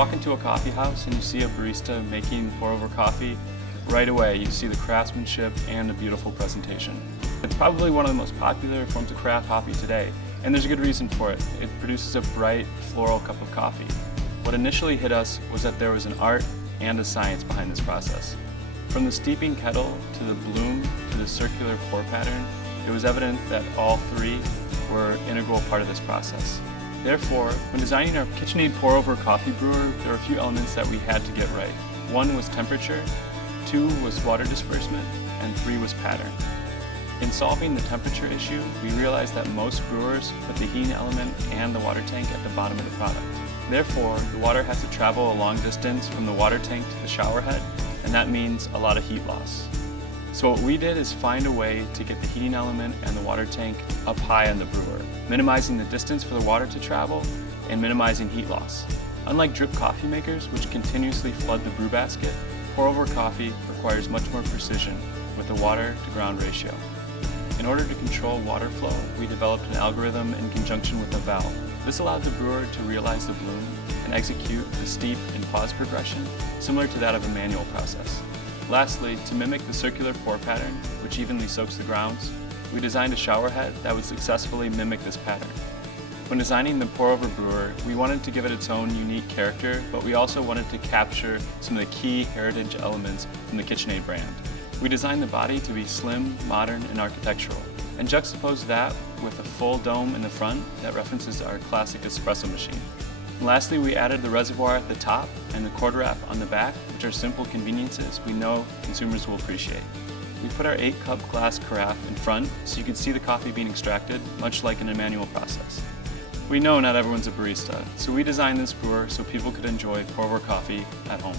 walk into a coffee house and you see a barista making pour-over coffee, right away you see the craftsmanship and a beautiful presentation. It's probably one of the most popular forms of craft coffee today, and there's a good reason for it. It produces a bright, floral cup of coffee. What initially hit us was that there was an art and a science behind this process. From the steeping kettle, to the bloom, to the circular pour pattern, it was evident that all three were an integral part of this process. Therefore, when designing our KitchenAid Pour Over Coffee Brewer, there were a few elements that we had to get right. 1 was temperature, 2 was water disbursement, and 3 was pattern. In solving the temperature issue, we realized that most brewers put the heating element and the water tank at the bottom of the product. Therefore, the water has to travel a long distance from the water tank to the shower head, and that means a lot of heat loss. So what we did is find a way to get the heating element and the water tank up high on the brewer, minimizing the distance for the water to travel and minimizing heat loss. Unlike drip coffee makers, which continuously flood the brew basket, pour-over coffee requires much more precision with the water to ground ratio. In order to control water flow, we developed an algorithm in conjunction with a valve. This allowed the brewer to realize the bloom and execute the steep and pause progression, similar to that of a manual process. Lastly, to mimic the circular pour pattern, which evenly soaks the grounds, we designed a shower head that would successfully mimic this pattern. When designing the pour-over brewer, we wanted to give it its own unique character, but we also wanted to capture some of the key heritage elements from the KitchenAid brand. We designed the body to be slim, modern, and architectural, and juxtaposed that with a full dome in the front that references our classic espresso machine. And lastly, we added the reservoir at the top and the cord wrap on the back, which are simple conveniences we know consumers will appreciate. We put our 8-cup glass carafe in front so you can see the coffee being extracted, much like in a manual process. We know not everyone's a barista, so we designed this brewer so people could enjoy pour-over coffee at home.